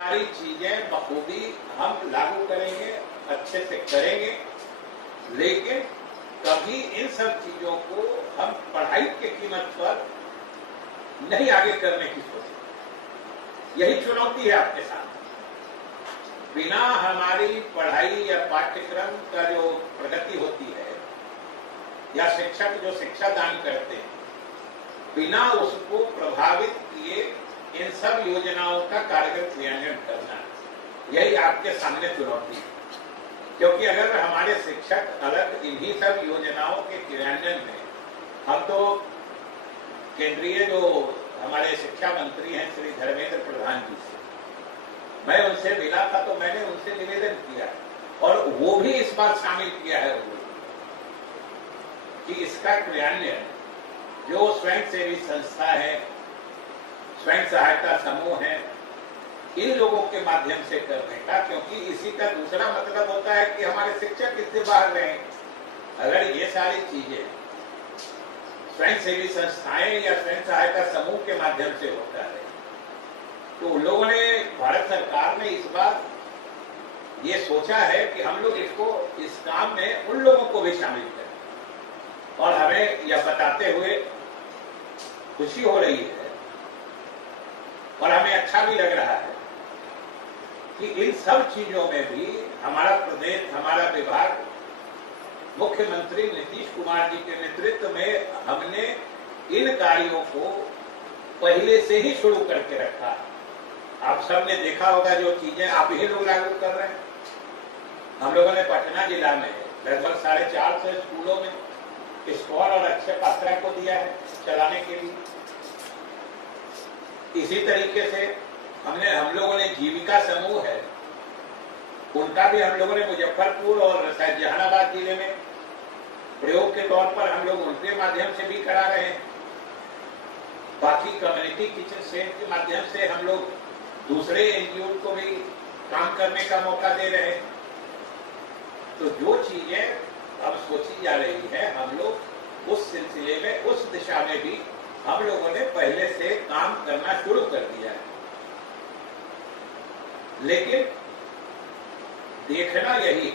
सारी चीजें बखूबी हम लागू करेंगे, अच्छे से करेंगे, लेकिन कभी इन सब चीजों को हम पढ़ाई की कीमत पर नहीं आगे करने की सोचें। यही चुनौती है आपके साथ। बिना हमारी पढ़ाई या पाठ्यक्रम का जो प्रगति होती है या शिक्षक जो शिक्षा दान करते हैं, बिना उसको प्रभावित किए इन सब योजनाओं का कारगर क्रियान्वयन करना, यही आपके सामने चुनौती है। क्योंकि अगर हमारे शिक्षक अलग इन्हीं सब योजनाओं के क्रियान्वयन में, हम तो केंद्रीय जो हमारे शिक्षा मंत्री हैं श्री धर्मेंद्र प्रधान जी से मैं उनसे मिला था, तो मैंने उनसे निवेदन किया और वो भी इस बात शामिल किया है कि इसका क्रियान्वयन जो स्वयंसेवी संस्था है, स्वयं सहायता समूह है, इन लोगों के माध्यम से करने का, क्योंकि इसी का दूसरा मतलब होता है कि हमारे शिक्षक इससे बाहर रहें। अगर ये सारी चीजें स्वयंसेवी संस्थाएं या स्वयं सहायता समूह के माध्यम से होता है, तो उन लोगों ने, भारत सरकार ने इस बार ये सोचा है कि हम लोग इसको इस काम में उन लोगों को भी शामिल करें। और हमें यह बताते हुए खुशी हो रही है और हमें अच्छा भी लग रहा है कि इन सब चीजों में भी हमारा प्रदेश, हमारा विभाग, मुख्यमंत्री नीतीश कुमार जी के नेतृत्व में हमने इन कार्यों को पहले से ही शुरू करके रखा। आप सबने देखा होगा जो चीजें आप ही लोग लागू कर रहे हैं। हम लोगों ने पटना जिला में लगभग 450 स्कूलों में स्कॉल और अक्षय पात्रा को दिया है चलाने के लिए। इसी तरीके से हम लोगों ने जीविका समूह है, उनका भी हम लोगों ने मुजफ्फरपुर और शायद जहानाबाद जिले में प्रयोग के तौर पर हम लोग उनके माध्यम से भी करा रहे हैं। बाकी कम्युनिटी किचन सेट के माध्यम से हम लोग दूसरे एनजीओ को भी काम करने का मौका दे रहे हैं। तो जो चीजें अब सोची जा रही है, हम लोग उस सिलसिले में, उस दिशा में भी हम लोगों ने पहले से काम करना शुरू कर दिया है। लेकिन देखना यही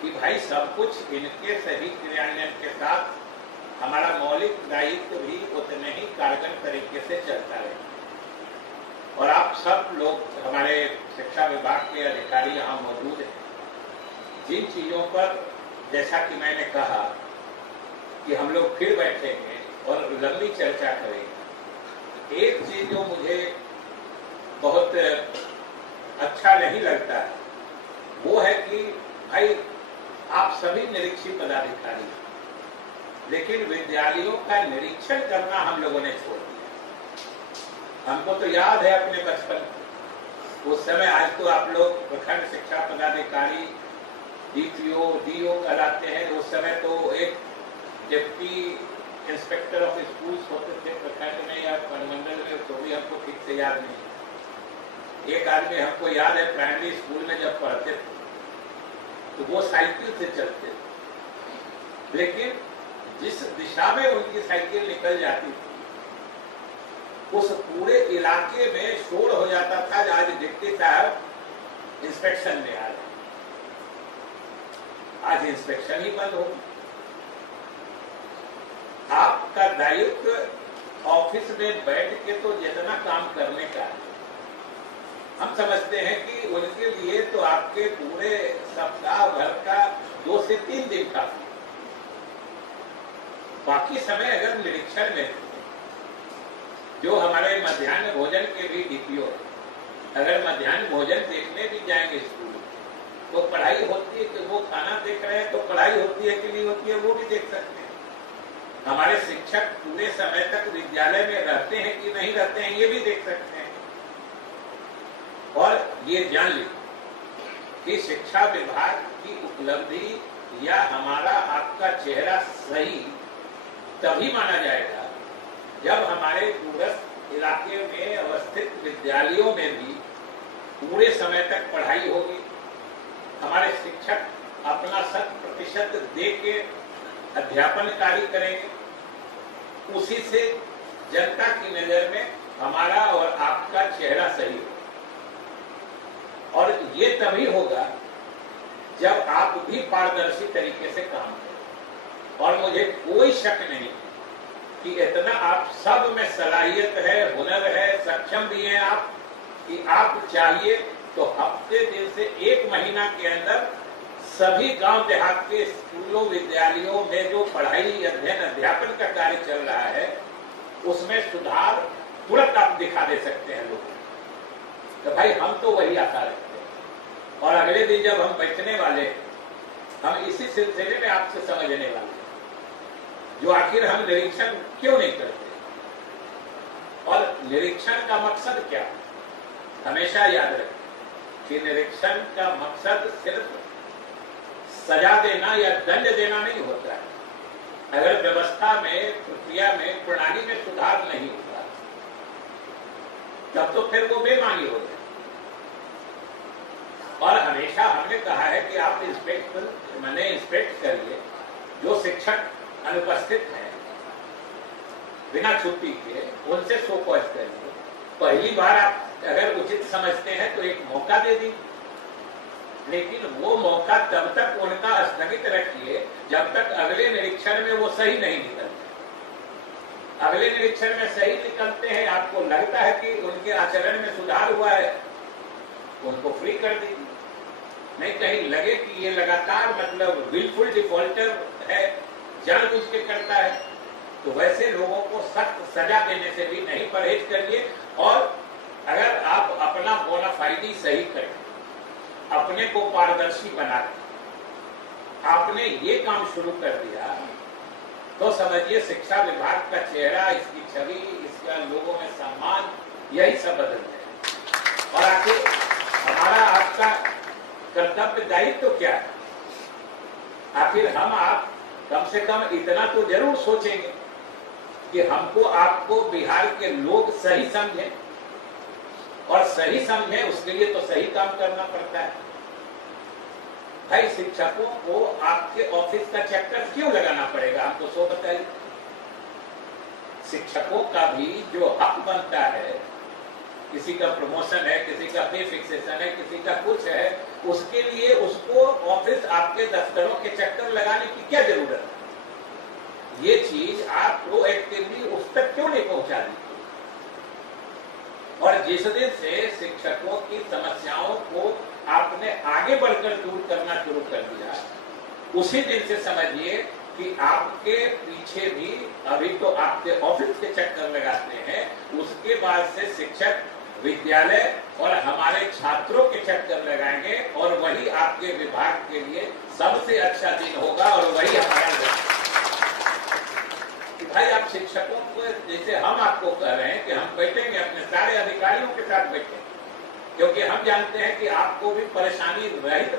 कि भाई सब कुछ इनके सही क्रियान्वयन के साथ हमारा मौलिक दायित्व भी उतने ही कारगर तरीके से चलता रहे। और आप सब लोग, हमारे शिक्षा विभाग के अधिकारी यहाँ मौजूद हैं, जिन चीजों पर, जैसा कि मैंने कहा कि हम लोग फिर बैठेंगे और लंबी चर्चा करेंगे। एक चीज जो मुझे बहुत अच्छा नहीं लगता है, वो है कि भाई आप सभी निरीक्षी पदाधिकारी, लेकिन विद्यालयों का निरीक्षण करना हम लोगों ने छोड़ दिया। हमको तो याद है अपने बचपन, उस समय, आज तो आप लोग प्रखंड शिक्षा पदाधिकारी, डीपीओ, डीओ कहलाते हैं, उस समय तो एक डिप्टी इंस्पेक्टर ऑफ स्कूल्स होते थे प्रखंड में या मंडल में, तो भी हमको ठीक से याद नहीं। एक आदमी हमको याद है प्राइमरी स्कूल में जब पढ़ते थे तो वो साइकिल से चलते थे, लेकिन जिस दिशा में उनकी साइकिल निकल जाती थी उस पूरे इलाके में शोर हो जाता था। आज डिप्टी साहब इंस्पेक्शन में आ रहे, आज इंस्पेक्शन ही बंद हो। आपका दायित्व ऑफिस में बैठ के तो जितना काम करने का है, हम समझते हैं कि उनके लिए तो आपके पूरे सप्ताह भर का 2 से 3 दिन काफी। बाकी समय अगर निरीक्षण में, जो हमारे मध्याह्न भोजन के भी डीपीओ, अगर मध्याह्न भोजन देखने भी जाएंगे स्कूल, तो पढ़ाई होती है कि वो खाना देख रहे हैं, तो पढ़ाई होती है कि नहीं होती है वो भी देख सकते हैं। हमारे शिक्षक पूरे समय तक विद्यालय में रहते हैं कि नहीं रहते हैं, ये भी देख सकते हैं। और ये जान ली कि शिक्षा विभाग की उपलब्धि या हमारा आपका चेहरा सही तभी माना जाएगा जब हमारे दूरस्थ इलाके में अवस्थित विद्यालयों में भी पूरे समय तक पढ़ाई होगी, हमारे शिक्षक अपना 100% दे के अध्यापन कार्य करेंगे, उसी से जनता की नजर में हमारा और आपका चेहरा सही हो। ये तभी होगा जब आप भी पारदर्शी तरीके से काम करें। और मुझे कोई शक नहीं कि इतना आप सब में सलाहियत है, हुनर है, सक्षम भी हैं आप कि आप चाहिए तो हफ्ते दिन से 1 महीना के अंदर सभी गांव देहात के स्कूलों विद्यालयों में जो पढ़ाई अध्ययन अध्यापन का कार्य चल रहा है उसमें सुधार तुरंत आप दिखा दे सकते हैं लोगों को। तो भाई हम तो वही आशा रखते हैं और अगले दिन जब हम बैठने वाले हम इसी सिलसिले में आपसे समझने वाले जो आखिर हम निरीक्षण क्यों नहीं करते और निरीक्षण का मकसद क्या। हमेशा याद रखें कि निरीक्षण का मकसद सिर्फ सजा देना या दंड देना नहीं होता है। अगर व्यवस्था में, प्रक्रिया में, प्रणाली में सुधार नहीं होता तब तो फिर वो बेमानी हो जाए। और हमेशा हमने कहा है कि आप इंस्पेक्ट करिए जो शिक्षक अनुपस्थित है बिना छुट्टी के, उनसे शो कॉज करिए। पहली बार आप अगर उचित समझते हैं तो एक मौका दे दीजिए, लेकिन वो मौका तब तक उनका स्थगित रखिए जब तक अगले निरीक्षण में वो सही नहीं निकलते। अगले निरीक्षण में सही निकलते हैं, आपको लगता है कि उनके आचरण में सुधार हुआ है, उनको फ्री कर दीजिए। नहीं कहीं लगे कि ये लगातार मतलब विलफुल डिफॉल्टर है, जानबूझ के करता है, तो वैसे लोगों को सख्त सजा देने से भी नहीं परहेज करिए। और अगर आप अपना बोनाफाइडी सही करें, अपने को पारदर्शी बना आपने ये काम शुरू कर दिया तो समझिए शिक्षा विभाग का चेहरा, इसकी छवि, इसका लोगों में सम्मान, यही सब बदल जाए। और आखिर हमारा आपका कर्तव्य दायित्व तो क्या है। आखिर हम आप कम से कम इतना तो जरूर सोचेंगे कि हमको आपको बिहार के लोग सही समझें, और सही समझें उसके लिए तो सही काम करना पड़ता है। भाई शिक्षकों को आपके ऑफिस का चक्कर क्यों लगाना पड़ेगा, आपको सो बताइए। शिक्षकों का भी जो हक बनता है, किसी का प्रमोशन है, किसी का पे फिक्सेशन है, किसी का कुछ है, उसके लिए उसको ऑफिस आपके दफ्तरों के चक्कर लगाने की क्या जरूरत है। ये चीज आप प्रोएक्टिवली उस तक क्यों नहीं पहुंचा दी। और जिस दिन से शिक्षकों की समस्याओं को आपने आगे बढ़कर दूर करना शुरू कर दिया, उसी दिन से समझिए कि आपके पीछे भी अभी तो आपके ऑफिस के चक्कर लगाते हैं, उसके बाद से शिक्षक विद्यालय और हमारे छात्रों के चक्कर लगाएंगे, और वही आपके विभाग के लिए सबसे अच्छा दिन होगा। और वही हमारा भाई आप शिक्षकों को, जैसे हम आपको कह रहे हैं कि हम बैठेंगे अपने सारे अधिकारियों के साथ बैठेंगे, क्योंकि हम जानते हैं कि आपको भी परेशानी रहित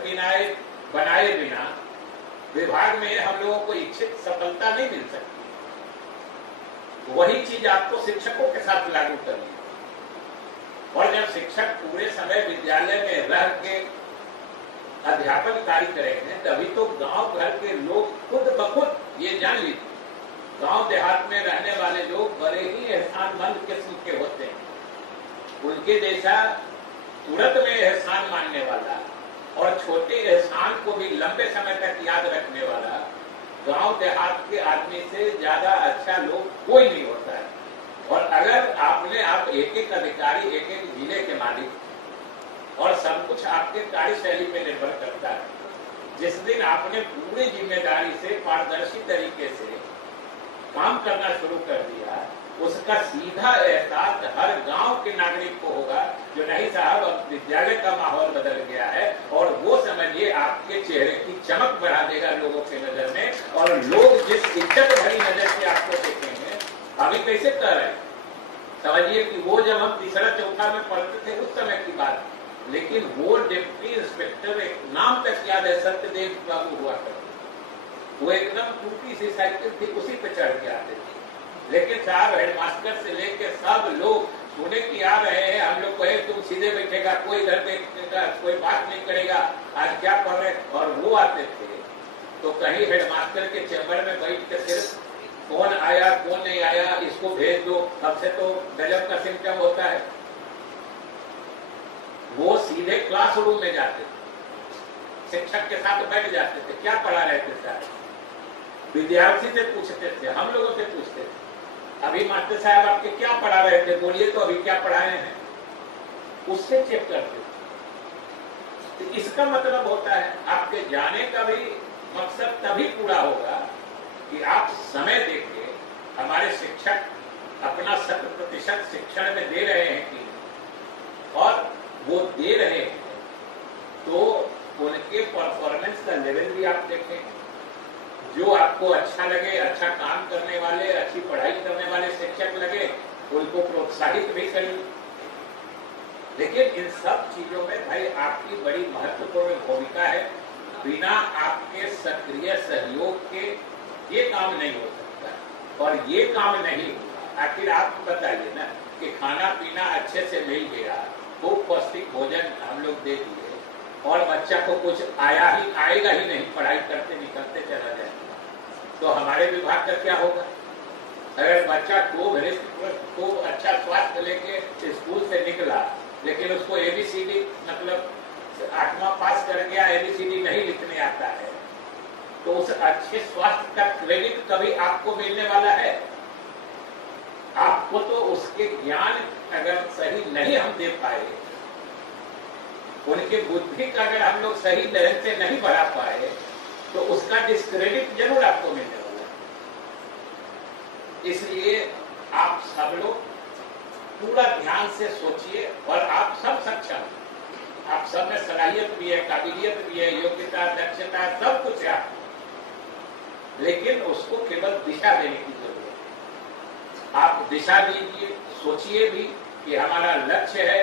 बनाए बिना विभाग में हम लोगों को इच्छित सफलता नहीं मिल सकती। वही चीज आपको शिक्षकों के साथ लागू करनी है। और जब शिक्षक पूरे समय विद्यालय में रह के अध्यापन कार्य करेंगे तभी तो गांव घर के लोग खुद ब खुद ये जान लीजिए, गांव देहात में रहने वाले लोग बड़े ही एहसानमंद किस्म के होते हैं। उनके जैसा तुरंत में एहसान मानने वाला और छोटे एहसान को भी लंबे समय तक याद रखने वाला गांव देहात के आदमी से ज्यादा अच्छा लोग कोई नहीं होता है। और अगर आप एक एक अधिकारी, एक एक जिले के मालिक, और सब कुछ आपके कार्यशैली पे निर्भर करता है। जिस दिन आपने पूरी जिम्मेदारी से पारदर्शी तरीके से काम करना शुरू कर दिया, उसका सीधा एहसास हर गांव के नागरिक को होगा जो नहीं साहब अब विद्यालय का माहौल बदल गया है, और वो समझिए आपके चेहरे की चमक बढ़ा देगा लोगों के नजर में। और लोग जिस इज्जत भरी नजर से आपको देखेंगे, अभी कैसे कर रहे हैं समझिए कि वो जब हम तीसरा चौथा में पढ़ते थे उस समय की बात, लेकिन वो डिप्टी इंस्पेक्टर, एक नाम तक याद है, सत्यदेव बाबू हुआ करते, वो एकदम टूटी सी साइकिल थी, उसी पे चढ़ के आते थे। लेकिन साहब हेडमास्टर से लेकर सब लोग सुने कि आ रहे हैं, हम लोग कहे तुम सीधे बैठेगा, कोई इधर बैठेगा, कोई बात नहीं करेगा, आज क्या पढ़ रहे, और वो आते थे तो कहीं हेडमास्टर के चैम्बर में बैठ के सिर्फ कौन आया कौन नहीं आया इसको भेज दो, सबसे तो गजब का सिम्टम होता है। वो सीधे क्लासरूम में जाते थे, शिक्षक के साथ बैठ जाते थे, क्या पढ़ा रहे थे सर, विद्यार्थी से पूछते थे, हम लोगों से पूछते थे, अभी मास्टर साहब आपके क्या पढ़ा रहे थे, बोलिए तो अभी क्या पढ़ाए हैं, उससे चेक करते थे। तो इसका मतलब होता है आपके जाने का भी मकसद तभी पूरा होगा कि आप समय देके हमारे शिक्षक अपना 100% शिक्षण में दे रहे हैं कि, और वो दे रहे हैं तो उनके परफॉर्मेंस का लेवल भी आप देखें, जो आपको अच्छा लगे, अच्छा काम करने वाले, अच्छी पढ़ाई करने वाले शिक्षक लगे, उनको प्रोत्साहित भी करें। लेकिन इन सब चीजों में भाई आपकी बड़ी महत्वपूर्ण भूमिका है। बिना आपके सक्रिय सहयोग के ये काम नहीं हो सकता, और ये काम नहीं होगा। आखिर आप बताइए ना कि खाना पीना अच्छे से मिल गया, खूब पौष्टिक भोजन हम लोग दे दिए, और बच्चा को कुछ आएगा ही नहीं, पढ़ाई करते निकलते चला जाए, तो हमारे विभाग का क्या होगा? अगर बच्चा खूब अच्छा स्वास्थ्य लेके स्कूल से निकला, लेकिन उसको ABCD मतलब 8वां पास कर गया, ABCD नहीं लिखने आता है, तो उस अच्छे स्वास्थ्य का क्रेडिट कभी आपको मिलने वाला है? आपको तो उसके ज्ञान अगर सही नहीं हम दे पाए, उनके बुद्धि का अगर हम लोग सही तरह से नहीं बढ़ा पाए, तो उसका डिस्क्रेडिट जरूर आपको मिलने वाला है। इसलिए आप सब लोग पूरा ध्यान से सोचिए, और आप सब सक्षम, आप सब में सलाहियत भी है, काबिलियत भी है, योग्यता, दक्षता, सब कुछ है, लेकिन उसको केवल दिशा देने की जरूरत है। आप दिशा दीजिए, सोचिए भी कि हमारा लक्ष्य है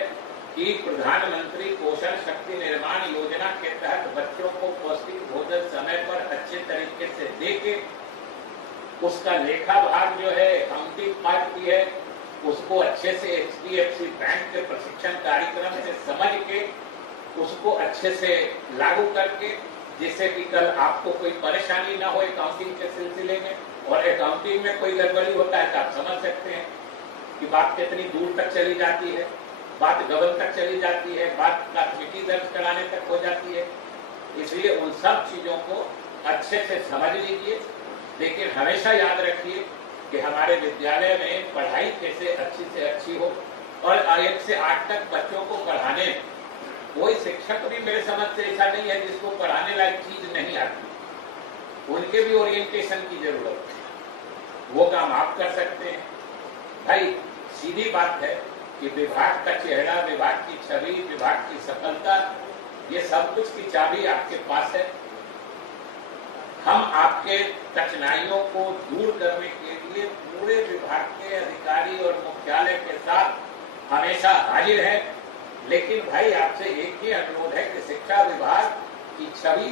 कि प्रधानमंत्री पोषण शक्ति निर्माण योजना के तहत बच्चों को पौष्टिक भोजन समय पर अच्छे तरीके से देके, उसका लेखा भाग जो है, अकाउंटिंग पार्ट की है, उसको अच्छे से HDFC बैंक के प्रशिक्षण कार्यक्रम से समझ के उसको अच्छे से लागू करके, जिससे कि कल आपको कोई परेशानी ना हो अकाउंटिंग के सिलसिले में। और अकाउंटिंग में कोई गड़बड़ी होता है तो आप समझ सकते हैं कि बात कितनी दूर तक चली जाती है, बात गबन तक चली जाती है, बात प्राथमिकी दर्ज कराने तक हो जाती है। इसलिए उन सब चीजों को अच्छे से समझ लीजिए, लेकिन हमेशा याद रखिए कि हमारे विद्यालय में पढ़ाई कैसे अच्छी से अच्छी हो, और 1 से 8 तक बच्चों को पढ़ाने, कोई शिक्षक भी मेरे समझ से ऐसा नहीं है जिसको पढ़ाने लायक चीज नहीं आती, उनके भी ओरिएंटेशन की जरूरत है, वो काम आप कर सकते हैं। भाई सीधी बात है कि विभाग का चेहरा, विभाग की छवि, विभाग की सफलता, ये सब कुछ की चाबी आपके पास है। हम आपके कठिनाइयों को दूर करने के लिए पूरे विभाग के अधिकारी और मुख्यालय के साथ हमेशा हाजिर है। लेकिन भाई आपसे एक ही अनुरोध है कि शिक्षा विभाग की छवि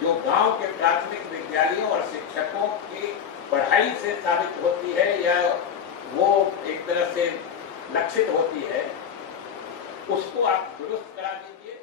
जो गांव के प्राथमिक विद्यालयों और शिक्षकों की पढ़ाई से साबित होती है, या वो एक तरह से लक्षित होती है, उसको आप दुरुस्त करा दीजिए।